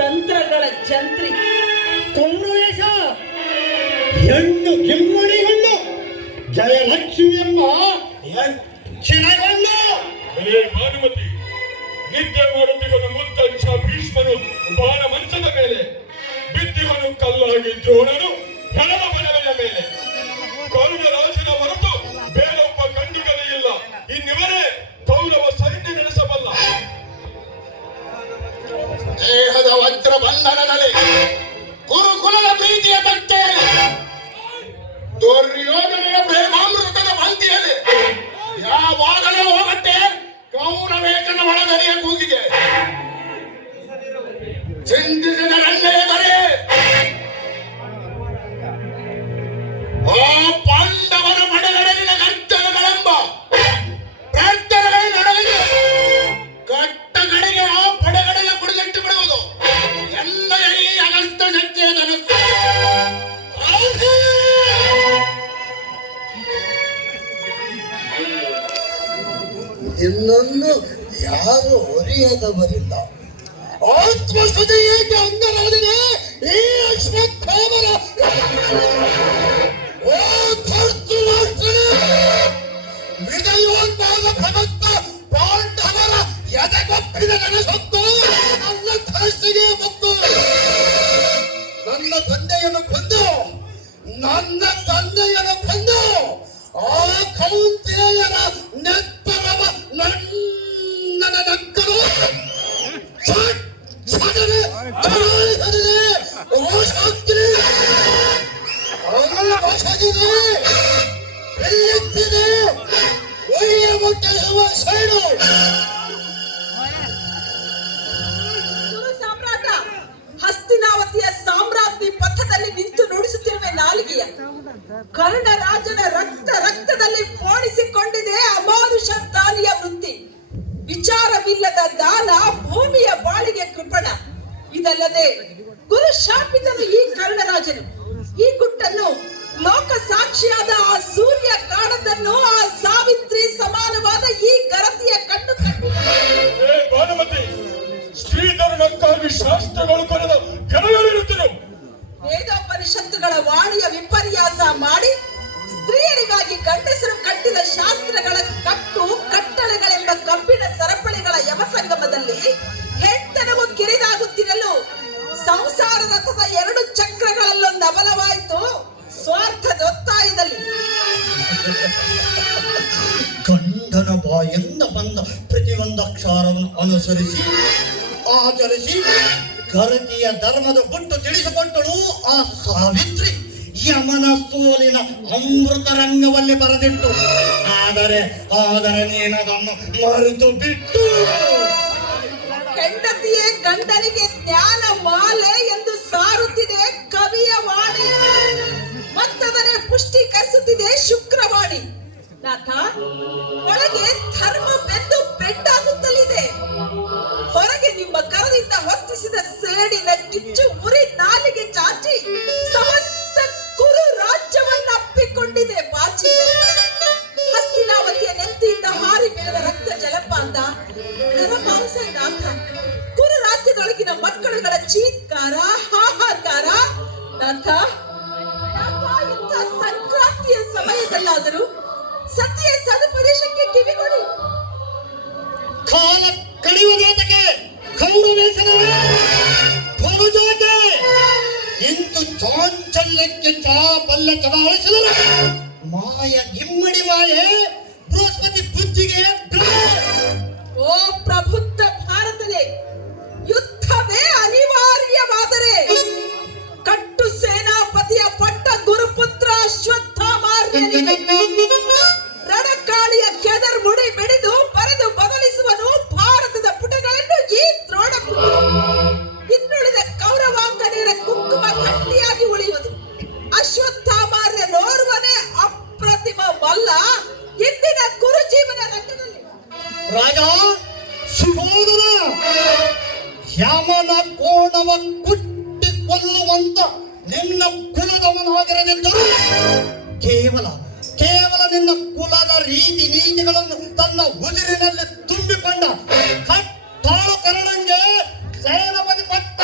ತಂತ್ರಗಳ ಜಂತ್ರಿ. ಕೌರವೇಶ ಹೆಣ್ಣು ಕೆಮ್ಮಣಿಗಣ್ಣು ಜಯಲಕ್ಷ್ಮಿ ಎಂಬ ಹೆಚ್ಚಿನಗಣ್ಣು. ಭಾನುಮತಿ ನಿದ್ದೆ ಮಾಡುತ್ತಿಗನು ಮುತ್ತಂಶ ಭೀಷ್ಮನು ಬಾಣ ಮಂಚದ ಮೇಲೆ ಬಿದ್ದಿಗನು ಕಲ್ಲಾಗಿ ದ್ರೋಣನು ಹೆಣದ ಮನೆಯ ಮೇಲೆ ಕೌರವ ರಾಜನ ಹೊರತು ಬೇರೊಬ್ಬ ಗಂಡುಗಳೇ ಇಲ್ಲ. ಇನ್ನಿವರೇ ಕೌರವ ಸೈನ್ಯ ನಡೆಸಬಲ್ಲ. ದೇಹದ ವಜ್ರ ಬಂಧನದಲ್ಲಿ ಗುರುಕುಲದ ಪ್ರೀತಿಯ ತಟ್ಟೆಯಲ್ಲಿ ದುರ್ಯೋಧನೆಯ ಪ್ರೇಮಾಮೃತದ ಪಂಕ್ತಿಯಲ್ಲಿ ಯಾವಾಗಲೂ ಹೋಗುತ್ತೆ ಕೌರವೇಶನ ಒಳಗರಿಯ ಕೂಗಿಗೆ. ಚಿಂತಿಸಿದ ರಂಗೇದರೆ ಆ ಪಾಂಡವರ ಪಡೆಗಳಲ್ಲಿನ ಕರ್ತವ್ಯಗಳೆಂಬ ಪ್ರಾರ್ಥನೆಗಳ ನಡೆದು ಕಟ್ಟಗಳಿಗೆ ಆ ಪಡೆಗಳಿಗೆ ಕುಡಿದಿಟ್ಟು ಬಿಡುವುದು ಎಲ್ಲ ಈ ಅಗಸ್ತ ಶಕ್ತಿಯ ಧನಸ್ಸು. ಇನ್ನೊಂದು ಯಾರು ಹೊರೆಯದವರಿಲ್ಲ. ಆತ್ಮಸ್ತುತಿ ಏಕೆ ಅಂಗರಾದಿದೆ ಈ ಅಶ್ವತ್ಥಾಮರ ವಿಜಯೋನ್ಮಾದ ಭಗವಂತ ಪಾಂಡವರ ಎದೆಗೊಪ್ಪಿದ ನನಸೊತ್ತು ನನ್ನ ಧರ್ಸಿಗೆ ಬಂದು ನನ್ನ ತಂದೆಯನ್ನು ಕೊಂದು ಆ ಕೌಂತೆಯರ ನೆತ್ತರವ ನನ್ನ ನಕ್ಕರು ಸಾಮ್ರಾಟ ಹಸ್ತಿನಾವತಿಯ ಸಾಮ್ರಾಜ್ಞಿ ಪಥದಲ್ಲಿ ನಿಂತು ನುಡಿಸುತ್ತಿರುವ ನಾಲಿಗೆಯ ಕರ್ಣರಾಜನ ರಕ್ತದಲ್ಲಿ ಪೋಣಿಸಿಕೊಂಡಿದೆ ಅಮಾನುಷ ದಾನಿಯ ವೃತ್ತಿ. ವಿಚಾರವಿಲ್ಲದ ದಾನ ಭೂಮಿಯ ಬಾಳಿಗೆ ಕೃಪಣ. ಇದಲ್ಲದೆ ಗುರು ಶಾಪಿತನು ಈ ಕರ್ಣರಾಜನು. ಈ ಗುಟ್ಟನ್ನು ಲೋಕ ಸಾಕ್ಷಿಯಾದ ಆ ಸೂರ್ಯ ಕಾಣದನ್ನು ಆ ಸಾವಿತ್ರಿ ಸಮಾನವಾದ ಈ ಗರತಿಯ ಕಣ್ಣು ಭಾನುಮತಿ ಶ್ರೀಧರ್ಮಕ್ಕಾಗಿ ಶಾಸ್ತ್ರಗಳು ಕೊರೆದ ಘನಗಳಿರುತ್ತರು. ವೇದೋಪನಿಷತ್ತುಗಳ ವಾಣಿಯ ವಿಪರ್ಯಾಸ ಮಾಡಿ ಸ್ತ್ರೀಯರಿಗಾಗಿ ಗಂಡಸರು ಕಟ್ಟಿದ ಶಾಸ್ತ್ರಗಳ ಕಟ್ಟಳೆಗಳೆಂಬ ಕಬ್ಬಿಣ ಸರಪಳಿಗಳ ಯಮಸಂಗಮದಲ್ಲಿ ಹೆಣ್ತನವು ಕಿರಿದಾಗುತ್ತಿರಲು ಸಂಸಾರ ರಥದ 2 ಚಕ್ರಗಳಲ್ಲೊಂದು ಅಬಲವಾಯಿತು ಸ್ವಾರ್ಥದೊತ್ತಾಯದಲ್ಲಿ. ಗಂಡನ ಬಾಯಿಂದ ಬಂದ ಪ್ರತಿಯೊಂದು ಅಕ್ಷರವನ್ನು ಅನುಸರಿಸಿ ಆಚರಿಸಿ ಗರತಿಯ ಧರ್ಮದ ಗುಟ್ಟು ತಿಳಿಸಿಕೊಟ್ಟಳು ಆ ಸಾವಿತ್ರಿ. ಯಮನ ಸೋಲಿನ ಅಮೃತ ರಂಗವಲ್ಲಿ ಬರೆದಿಟ್ಟು ಆದರೆ ನೀನದನ್ನು ಮರೆತು ಬಿಟ್ಟು ಹೆಂಡತಿಯೇ ಗಂಡನಿಗೆ ಜ್ಞಾನ ಮಾಲೆ ಎಂದು ಸಾರುತ್ತಿದೆ ಕವಿಯ ವಾಣಿ. ಮತ್ತದನ್ನೇ ಪುಷ್ಟೀಕರಿಸುತ್ತಿದೆ ಶುಕ್ರವಾಣಿ. ನಾಥ, ಒಳಗೆ ಧರ್ಮ ಬೆಂದು ಬೆಂಡಾಗುತ್ತಲಿದೆ. ಹೊರಗೆ ನಿಮ್ಮ ಕರದಿಂದ ಹೊತ್ತಿಸಿದ ಸೇಡಿನ ಕಿಚ್ಚು ಉರಿ ನಾಲಿಗೆ ಚಾಚಿ ಸಮಸ್ತ ಕುರು ರಾಜ್ಯವನ್ನ ಅಪ್ಪಿಕೊಂಡಿದೆ ಬಾಚಿ. ಹಸ್ತಿನಾವತಿಯ ನೆತ್ತಿಯಿಂದ ಹಾರಿ ಬೀಳುವ ರಕ್ತ ಜಲಪಾತ ನರಮಾಂಸ ನಾಥ. ಕುರು ರಾಜ್ಯದೊಳಗಿನ ಮಕ್ಕಳುಗಳ ಚೀತ್ಕಾರ ಹಾಹಾಕಾರ. ನಾಥ, ಇಂಥ ಸಂಕ್ರಾಂತಿಯ ಸಮಯದಲ್ಲಾದರೂ ಸತಿಯ ಸದುಪದೇಶಕ್ಕೆ ಕಿವಿಗೊಡಿ. ಕಾಲ ಕಡಿಯುವುದೇತಕ್ಕೆ ಕೌರವೇಶನ ಇಂದು ಚಾಂಚಲ್ಯಕ್ಕೆ ಚಾಪಲ್ಲ ಚಲಾಯಿಸಿದರು. ಮಾಯ ಗಿಮ್ಮಡಿ ಮಾಯೆ ಬೃಹಸ್ಪತಿ ಬುದ್ಧಿಗೆ ಓ ಪ್ರಬುದ್ಧ ಭಾರತನೇ, ಯುದ್ಧವೇ ಅನಿವಾರ್ಯವಾದರೆ ಕಟ್ಟು ಸೇನಾಪತಿಯ ಪಟ್ಟ ಗುರುಪುತ್ರ ಅಶ್ವತ್ಥಾಮಾರ್ಯನಿಗೆ ರಣಕಾಳಿಯ ಕೆದರ್ ಮುಡಿ ಬೆಳೆದು ಬರೆದು ಬದಲಿಸುವನು ಭಾರತದ ಪುಟಗಳನ್ನು ಈ ದ್ರೋಣಪುತ್ರ. ಇನ್ನುಳಿದ ಕೌರವಾಂಗನೆಯರ ಕುಂಕುಮ ಗಟ್ಟಿಯಾಗಿ ಉಳಿಯುವುದು. ಅಶ್ವತ್ಥಾಮಾರ್ಯ ನೋರ್ವನೇ ಅಪ್ರತಿಮ ಮಲ್ಲ ಇಂದಿನ ಕುರು ಜೀವನ ರಂಗದಲ್ಲಿ. ರಾಜ ಸುಬೋಧನ ಯಮನ ಕೋಣವ ಕುಟ್ಟಿ ಕೊಲ್ಲುವಂತ ನಿನ್ನ ಕುಲದವನಾಗಿರದಿದ್ದರೂ ಕೇವಲ ನಿನ್ನ ಕುಲದ ರೀತಿ ನೀತಿಗಳನ್ನು ತನ್ನ ಉಸಿರಿನಲ್ಲಿ ತುಂಬಿಕೊಂಡ ಕಟ್ಟಾಳು ಕರಣಂಗೆ ಸೇನಾಪತಿ ಪಟ್ಟ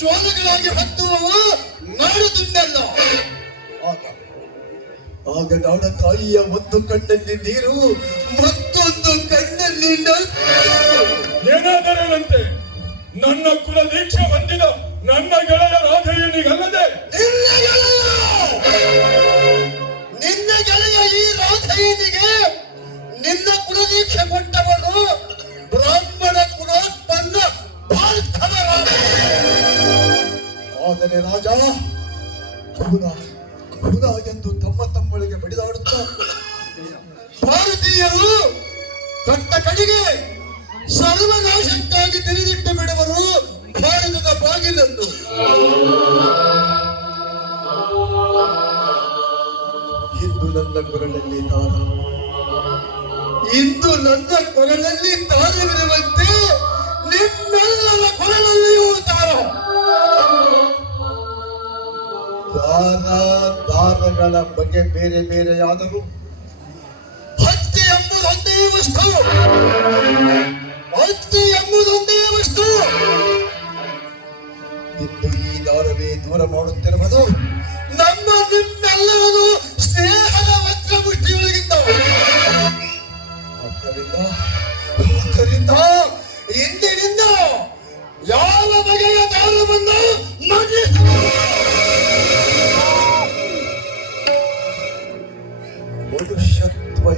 ಜ್ವಾಲೆಗಳಾಗಿ ಹತ್ತುವವು ನಾಡು ತುಂಡಲ್ಲ. ಆಗ ನಾಡ ತಾಯಿಯ ಒಂದು ಕಣ್ಣಲ್ಲಿ ನೀರು, ಮತ್ತೊಂದು ಕಣ್ಣಲ್ಲಿ ಏನಾದರೇನಂತೆ, ನನ್ನ ಕುಲ ದೀಕ್ಷೆ ಹೊಂದಿದ ನನ್ನ ಗೆಳೆಯ ರಾಧೆಯನಿಗಲ್ಲದೆ ನಿನ್ನ ಗೆಳೆಯ ಈ ರಾಧೆಯನಿಗೆ ನಿನ್ನ ಕುಲದೀಕ್ಷೆ ಕೊಟ್ಟವನು ಬ್ರಾಹ್ಮಣ ಕುಲೋತ್ಪನ್ನ ಪಾರ್ಥವ ರಾಜ. ಆದರೆ ರಾಜ ಖುನ ಎಂದು ತಮ್ಮೊಳಗೆ ಬಡಿದಾಡುತ್ತ ಭಾರತೀಯರು ಕಟ್ಟ ಕಡೆಗೆ ಸರ್ವನಾಶಕ್ಕಾಗಿ ತಿರುಗಿಟ್ಟು ಬಿಡುವರು ಭಾರತದ ಬಾಗಿಲನ್ನು. ಇಂದು ನನ್ನ ಕೊರಳಲ್ಲಿ ತಾರ, ಇಂದು ನನ್ನ ಕೊರಳಲ್ಲಿ ತಾರವಿರುವಂತೆ ನಿಮ್ಮೆಲ್ಲರ ಕೊರಳಲ್ಲಿಯೂ ತಾರ. ದಾರಗಳ ಬಗ್ಗೆ ಬೇರೆ ಬೇರೆಯಾದರೂ ಹತ್ಯೆ ಎಂಬುದೊಂದೇ ವಸ್ತು, ಹತ್ಯೆ ಎಂಬುದೊಂದೇ ವಸ್ತು. ಇಂದು ಈ ದಾರವೇ ದೂರ ಮಾಡುತ್ತಿರುವುದು ನಮ್ಮ ನಿಮ್ಮೆಲ್ಲರದು ಸ್ನೇಹದ ವಜ್ರಮುಷ್ಟಿಯೊಳಗಿಂದ. ಆದ್ದರಿಂದ ಇಂದಿನಿಂದ ಯಾವ ಬಗೆಯ ದಾರವನ್ನು ಮನುಷ್ಯತ್ವ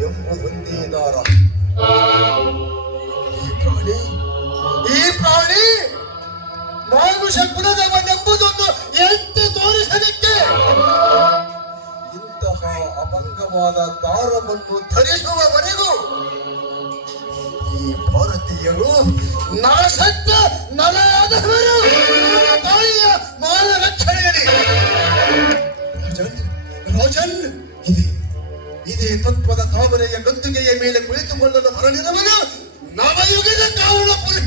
ಎಂಬುದೊಂದೇ ದಾರ. ಈ ಪ್ರಾಣಿ ಮಾನುಷ ಗುಣದವನೆಂಬುದನ್ನು ಎತ್ತಿ ತೋರಿಸಲಿಕ್ಕೆ ಇಂತಹ ಅಭಂಗವಾದ ದಾರವನ್ನು ಧರಿಸುವವರೆಗೂ ಈ ಭಾರತೀಯರು ನರಸತ್ತ ನರಾದವರು ತಾಯಿಯ ಮಾನ ರಕ್ಷಣೆಯಲ್ಲಿ. ರಾಜನ್ ಇದೇ ತತ್ವದ ತಾವರೆಯ ಗದ್ದುಗೆಯ ಮೇಲೆ ಕುಳಿತುಕೊಳ್ಳಲು ಹೊರಳಿರುವನು ನವಯುಗದ ಕಾರಣ ಪುರುಷ.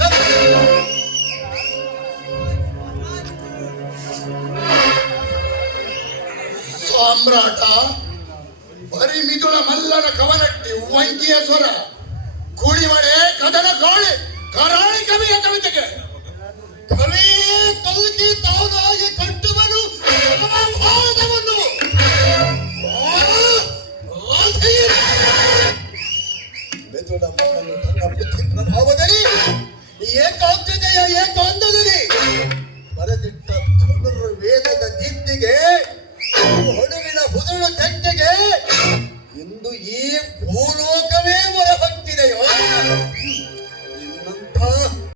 ಸಾಮ್ರಾಟ ಬರಿ ಮಿದುಳ ಮಲ್ಲನ ಕವನಟ್ಟಿ ವಂಕಿಯ ಸ್ವರ ಕುಡಿವಳೆ ಕದನ ಗಾಳಿ ಕರಾಳಿ ಕವಿಯ ಕವಿತೆಗೆ ಕವಿ ಕಲ್ಕಿ ತಾನಾಗಿ ಕಟ್ಟ